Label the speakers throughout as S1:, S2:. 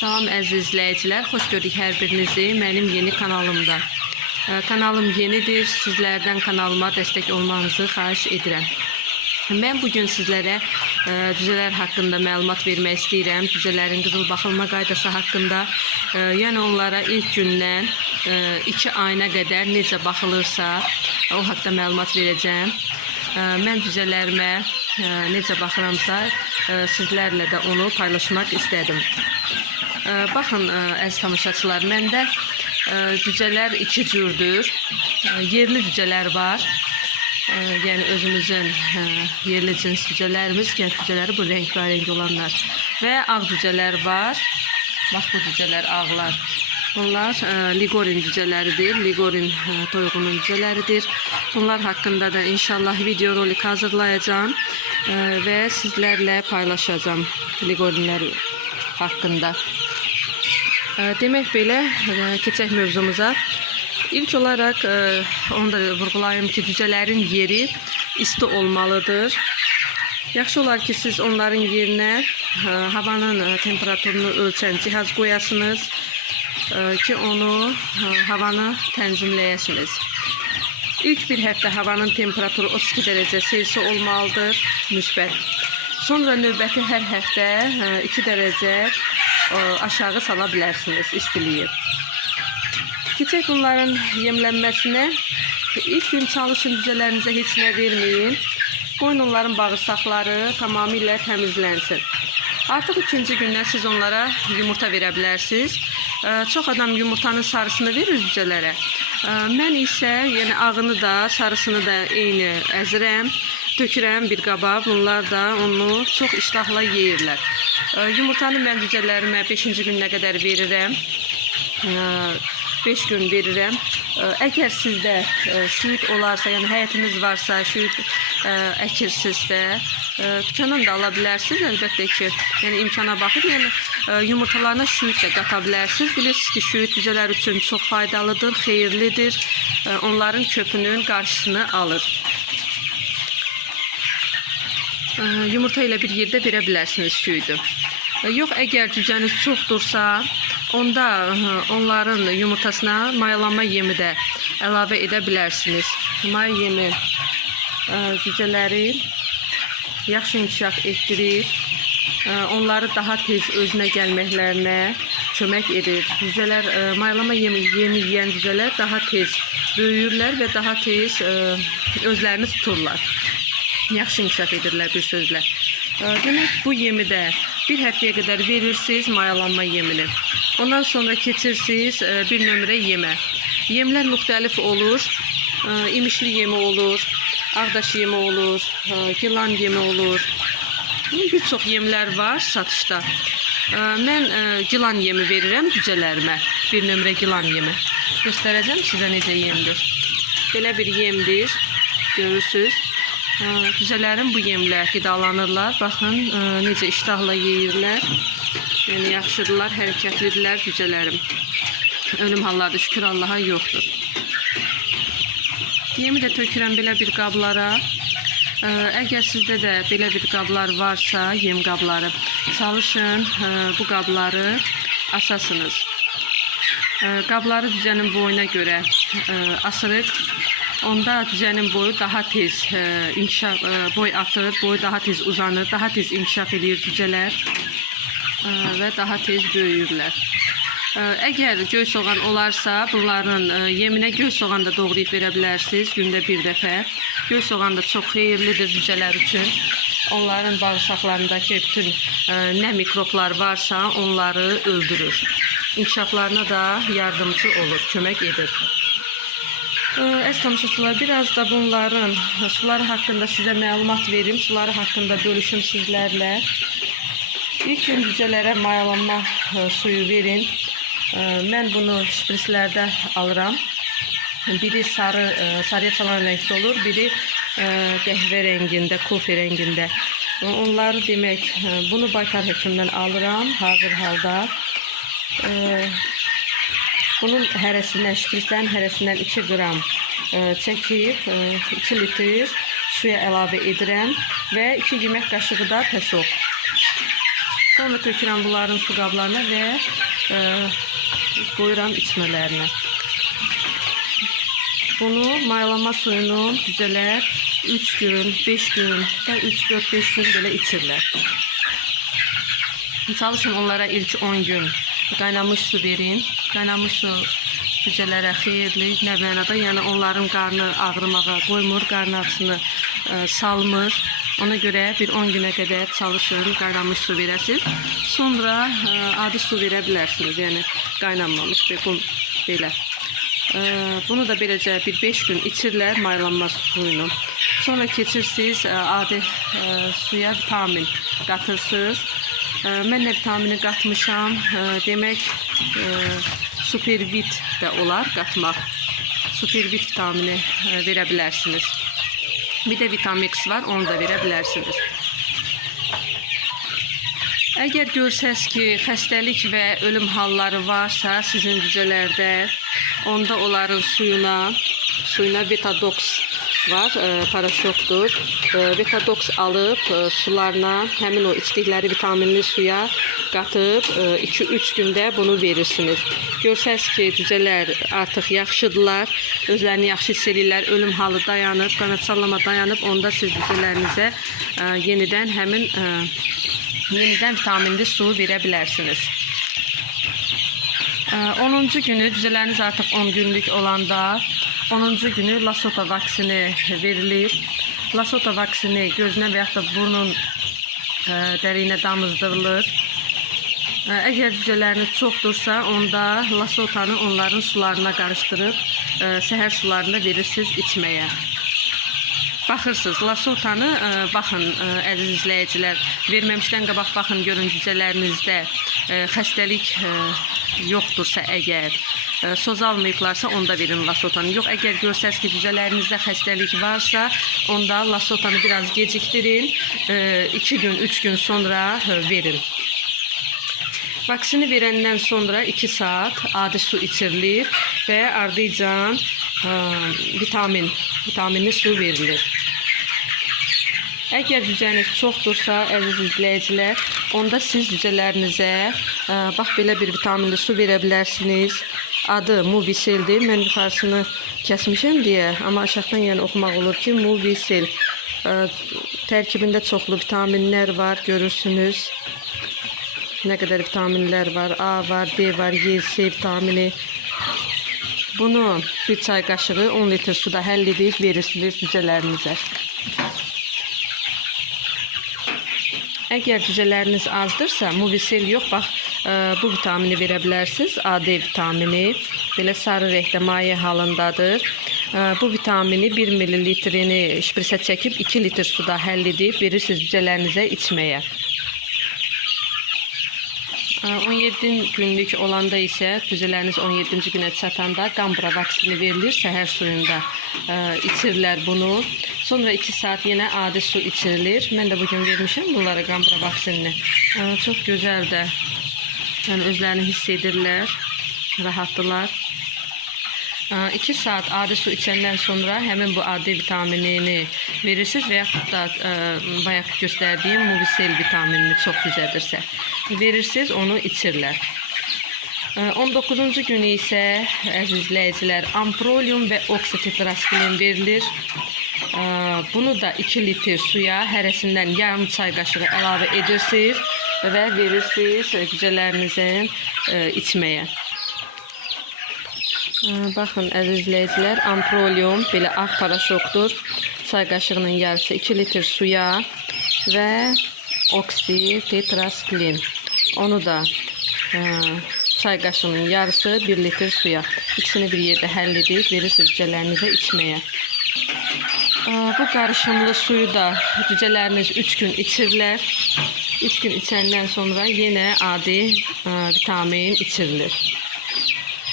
S1: Salam əziz izləyicilər, xoş gördük hər birinizi mənim yeni kanalımda. Kanalım yenidir, sizlərdən kanalıma dəstək olmanızı xahiş edirəm. Mən bu gün sizlərə ə, düzələr haqqında məlumat vermək istəyirəm. Düzələrin qızıl baxılma qaydası haqqında, yəni onlara ilk gündən 2 ayına qədər necə baxılırsa, o haqqda məlumat verəcəm. Mən düzələrimə ə, necə baxıramsa, sizlərlə də onu paylaşmaq istədim. Ə, Baxın ə, əziz tamaşaçılar, məndə ə, cücələr iki cürdür. Ə, Yerli cücələr var. Yəni özümüzün yerli cins cücələrimiz, kənd cücələri bu rəngarəng olanlar və ağ cücələr var. Bax bu cücələr ağlar. Bunlar Ligorin cücələridir. Ligorin ə, toyuğunun cücələridir. Bunlar haqqında da inşallah video rolik hazırlayacağım ə, və sizlərlə paylaşacağım Ligorinlər haqqında. Ə, Demək belə, ə, keçək mövzumuza. İlk olaraq ə, onu da vurğulayım ki, cücələrin yeri isti olmalıdır. Yaxşı olar ki, siz onların yerinə ə, havanın temperaturunu ölçən cihaz qoyasınız ki, onu havanı tənzimləyəsiniz. İlk bir həftə havanın temperaturu 32 dərəcə Selsi olmalıdır, müsbət. Sonra növbəti hər həftə 2 dərəcə aşağı sala bilərsiniz istiliyi. Keçək bunların yemlənməsinə. İlk gün çalışın düzələrinizə heç nə verməyin. Qoyun onların bağırsaqları tamamilə təmizlənsin. Artıq ikinci gündən siz onlara yumurta verə bilərsiniz. Ə, Çox adam yumurtanın sarısını verir cücələrə. Ə, Mən isə yəni ağını da, sarısını da eyni əzirəm, tökürəm bir qaba. Bunlar da onu çox iştahla yeyirlər. Yumurtanı mən cücələrimə 5-ci günə qədər verirəm. 5 gün verirəm. Əgər sizdə şüyüd olarsa, yəni həyətiniz varsa, şüyüd əkirsinizsə, ə, dükkandan da ala bilərsiniz əlbəttə ki. Yəni imkana baxıb, yəni yumurtalarına şüyüd də qata bilərsiniz. Bilirsiniz ki, şüyüd cücələr üçün çox faydalıdır, xeyirlidir. Onların köpünün qarşısını alır. Yumurta ilə bir yerdə verə bilərsiniz şüyüdü. Ə, Yox, əgər cücəniz çoxdursa, onda ə, onların yumurtasına mayalanma yemi də əlavə edə bilərsiniz. May yemi ə, cücələri yaxşı inkişaf etdirir. Onları daha tez özünə gəlməklərinə kömək edir. Cücələr maylama yemi, yemi yeyən cücələr daha tez böyüyürlər və daha tez özlərini tuturlar. Yaxşı inkişaf edirlər bir sözlə. Demək bu yemi də bir həftəyə qədər verirsiniz mayalanma yemini. Ondan sonra keçirsiniz bir nömrə yemə. Yemlər müxtəlif olur. İmişli yemi olur, ağdaş yemi olur, ə, yılan yemi olur. Bir çox yemlər var satışda. Mən ə, yılan yemi verirəm cücələrimə. Bir nömrə yılan yemi. Göstərəcəm sizə necə yemdir. Belə bir yemdir. Görürsüz. Ə, Cücələrim bu yemlə qidalanırlar. Baxın ə, necə iştahla yeyirlər. Yəni yaxşıdırlar, hərəkətlidirlər cücələrim. Ölüm halları şükür Allaha yoxdur. Yemi də tökürəm belə bir qablara. Ə, Əgər sizdə də belə bir qablar varsa, yem qabları, çalışın ə, bu qabları asasınız. Qabları düzənin boyuna görə asırıq. Onda düzənin boyu daha tez ə, inkişaf ə, boy atır, boyu daha tez uzanır, daha tez inkişaf edir cücələr ə, və daha tez böyüyürlər. Ə, Əgər göy soğan olarsa, bunların ə, yeminə göy soğan da doğrayıb verə bilərsiniz gündə bir dəfə. Göy soğan da çox xeyirlidir cücələr üçün. Onların bağırsaqlarındakı bütün ə, nə mikroblar varsa, onları öldürür. İnkişaflarına da yardımcı olur, kömək edir. Ə, Əziz tamaşaçılar, biraz da bunların suları haqqında sizə məlumat verim, suları haqqında bölüşüm sizlərlə. İlk gün cücələrə mayalanma ə, suyu verin. Ə, Mən bunu şprislərdə alıram. Biri sarı, ə, sarıya çalan rəngdə olur, biri qəhvə rəngində, kofe rəngində. Onları demək, bunu Baykar həkimdən alıram hazır halda. Ə, Bunun hərəsindən, şprislərin hərəsindən 2 qram ə, çəkib ə, 2 litr suya əlavə edirəm və 2 yemək qaşığı da pəsok. Sonra tökürəm bunların su qablarına və e, qoyuram içmələrinə. Bunu maylama suyunu düzələr 3 gün, 5 gün və 3-4-5 gün belə içirlər. Çalışın onlara ilk 10 gün qaynamış su verin. Qaynamış su cücələrə xeyirli, nə mənada, yəni onların qarnı ağrımağa qoymur, qarın ağrısını e, salmır. Ona görə bir 10 günə qədər çalışın, qaynamış su verəsiniz. Sonra e, adi su verə bilərsiniz, yəni bir qum belə. E, bunu da beləcə bir 5 gün içirlər maylanma suyunu. Sonra keçirsiniz adi suya vitamin qatırsınız. E, mən nə vitamini qatmışam, e, demək e, supervit də olar qatmaq. Supervit vitamini e, verə bilərsiniz. Bir də Vitamix var, onu da verə bilərsiniz. Əgər görsəz ki, xəstəlik və ölüm halları varsa sizin cücələrdə, onda onların suyuna, suyuna betadoks var, e, paraşokdur. E, betadoks alıb e, sularına, həmin o içdikləri vitaminli suya qatıb 2-3 gündə bunu verirsiniz. Görsəz ki, cücələr artıq yaxşıdırlar, özlərini yaxşı hiss edirlər, ölüm halı dayanıb, qanad sallama dayanıb, onda siz cücələrinizə e, yenidən həmin e, yenidən vitaminli su verə bilərsiniz. Ee, 10-cu günü cüzələriniz artıq 10 günlük olanda 10-cu günü lasota vaksini verilir. Lasota vaksini gözünə və yaxud da burnun e, dəriyinə damızdırılır. E, Əgər cücələriniz çoxdursa, onda lasotanı onların sularına qarışdırıb e, səhər sularında verirsiniz içməyə. Baxırsınız, lasotanı ə, baxın ə, əziz izləyicilər, verməmişdən qabaq baxın görün cücələrinizdə ə, xəstəlik ə, yoxdursa əgər, ə, sozalmayıblarsa onda verin lasotanı. Yox, əgər görsəz ki, cücələrinizdə xəstəlik varsa, onda lasotanı biraz gecikdirin, 2 gün, 3 gün sonra ə, verin. Vaksini verəndən sonra 2 saat adi su içirilir və ardıcan ə, vitamin, vitaminli su verilir. Əgər cücəniz çoxdursa, əziz izləyicilər, onda siz cücələrinizə ə, bax belə bir vitaminli su verə bilərsiniz. Adı Moviseldir. Mən yuxarısını kəsmişəm deyə, amma aşağıdan yəni oxumaq olur ki, Movisel. Ə, tərkibində çoxlu vitaminlər var, görürsünüz. Nə qədər vitaminlər var? A var, D var, Y, C vitamini. Bunu bir çay qaşığı 10 litr suda həll edib verirsiniz cücələrinizə. Əgər cücələriniz azdırsa, Movisel yox, bax bu vitamini verə bilərsiniz. AD vitamini belə sarı rəngdə maye halındadır. Ə, bu vitamini 1 ml-ni şprisə çəkib 2 litr suda həll edib verirsiniz cücələrinizə içməyə. Ə, 17 günlük olanda isə cücələriniz 17-ci günə çatanda qambura vaksini verilir səhər suyunda içirlər bunu. Sonra 2 saat yenə adi su içirilir. Mən də bu gün vermişəm bunlara qambura vaksinini. Çox gözəldir. Yəni özlərini hiss edirlər, rahatdılar. 2 saat adi su içəndən sonra həmin bu adi vitaminini verirsiniz və yaxud da ə, bayaq göstərdiyim Movisel vitaminini çox güzəldirsə verirsiniz, onu içirlər. Ə, 19-cu günü isə əziz izləyicilər amprolium və oksitetraskilin verilir. Bunu da 2 litr suya hərəsindən yarım çay qaşığı əlavə edirsiniz və verirsiniz cücələrinizin ə, içməyə. Baxın əziz izləyicilər, amprolium belə ağ paraşokdur. Çay qaşığının yarısı 2 litr suya və oksitetrasklin. Onu da ə, çay qaşığının yarısı 1 litr suya. İkisini bir yerdə həll edib verirsiniz cücələrinizə içməyə. Bu qarışımlı suyu da cücələriniz 3 gün içirlər. 3 gün içəndən sonra yenə adi ə, vitamin içirilir.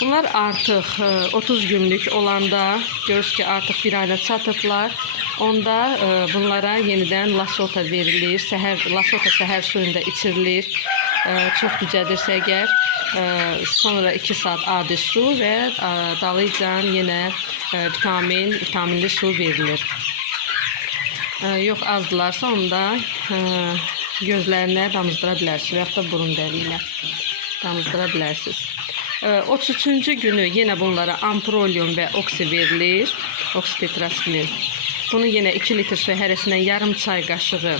S1: Bunlar artıq ə, 30 günlük olanda görürsüz ki, artıq bir ayına çatıblar. Onda ə, bunlara yenidən lasota verilir. Səhər lasota səhər suyunda içirilir. Çox cücədirsə əgər sonra 2 saat adi su və ə, dalıcan yenə vitamin, vitaminli su verilir. Yox azdılarsa onda gözlərinə damızdıra bilərsiniz və da burun ilə damızdıra bilərsiniz. Ee, 33-cü günü yenə bunlara amprolium və oksi verilir. Oksitetraspilin. Bunu yenə 2 litr su hərəsindən yarım çay qaşığı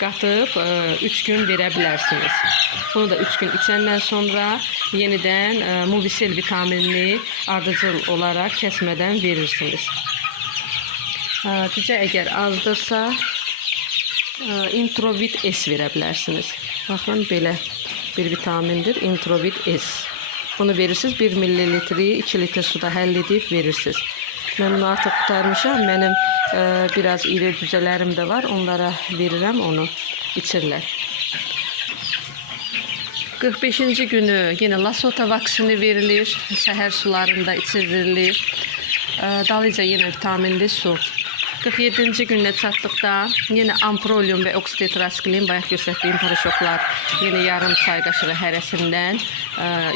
S1: qatıb 3 gün verə bilərsiniz. Bunu da 3 gün içəndən sonra yenidən Movisil vitaminini ardıcıl olaraq kəsmədən verirsiniz. Cücə əgər azdırsa, Introvit S verə bilərsiniz. Baxın belə bir vitamindir, Introvit S. Bunu verirsiniz 1 millilitri 2 litr suda həll edib verirsiniz. Mən bunu artıq qutarmışam. Mənim e, biraz iri cücələrim də var. Onlara verirəm onu içirlər. 45-ci günü yenə lasota vaksini verilir. Səhər sularında içirilir. E, Dalıca yenə vitaminli su. 47-ci günə çatdıqda yenə amprolium və oksitetraskilin bayaq göstərdiyim paraşoklar yenə yarım çay qaşığı hərəsindən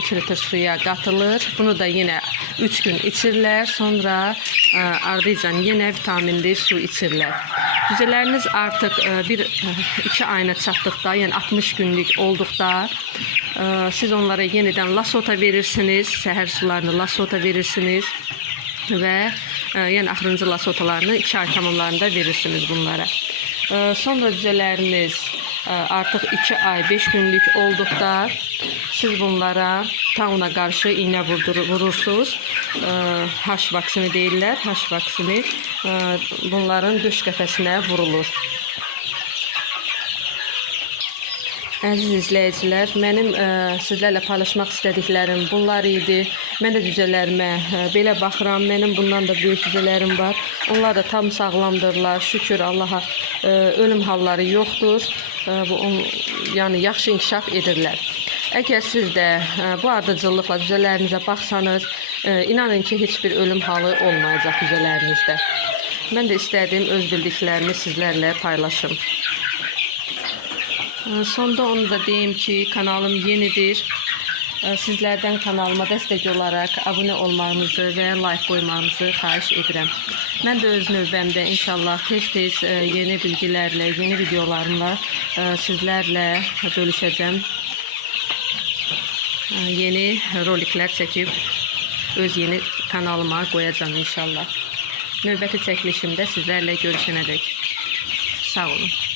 S1: 2 litr suya qatılır. Bunu da yenə 3 gün içirlər. Sonra ə, ardıcan yenə vitaminli su içirlər. Cücələriniz artıq 1-2 ayına çatdıqda, yəni 60 günlük olduqda siz onlara yenidən lasota verirsiniz. Səhər sularını lasota verirsiniz və yəni axırıncı lasotalarını 2 ay tamamlarında verirsiniz bunlara. Ə, Sonra cücələriniz ə, artıq 2 ay 5 günlük olduqda siz bunlara tauna qarşı iynə vurursunuz. Ə, H vaksini deyirlər. H vaksini bunların döş qəfəsinə vurulur. Əziz izləyicilər, mənim ə, sizlərlə paylaşmaq istədiklərim bunlar idi. Mən də cücələrimə ə, belə baxıram. Mənim bundan da böyük cücələrim var. Onlar da tam sağlamdırlar. Şükür Allaha ə, ölüm halları yoxdur. Ə, bu on, yəni yaxşı inkişaf edirlər. Əgər siz də ə, bu ardıcıllıqla cücələrinizə baxsanız, ə, inanın ki, heç bir ölüm halı olmayacaq cücələrinizdə. Mən də istədim öz bildiklərimi sizlərlə paylaşım. Ee, Sonda onu da deyim ki kanalım yenidir. Ee, Sizlərdən kanalıma dəstək olaraq abunə olmağınızı və like qoymağınızı xahiş edirəm. Mən də öz növbəmdə inşallah tez-tez e, yeni bilgilərlə, yeni videolarımla e, sizlərlə bölüşəcəm. E, Yeni roliklər çəkib öz yeni kanalıma qoyacağam inşallah. Növbəti çəkilişimdə sizlərlə görüşənədək. Sağ olun.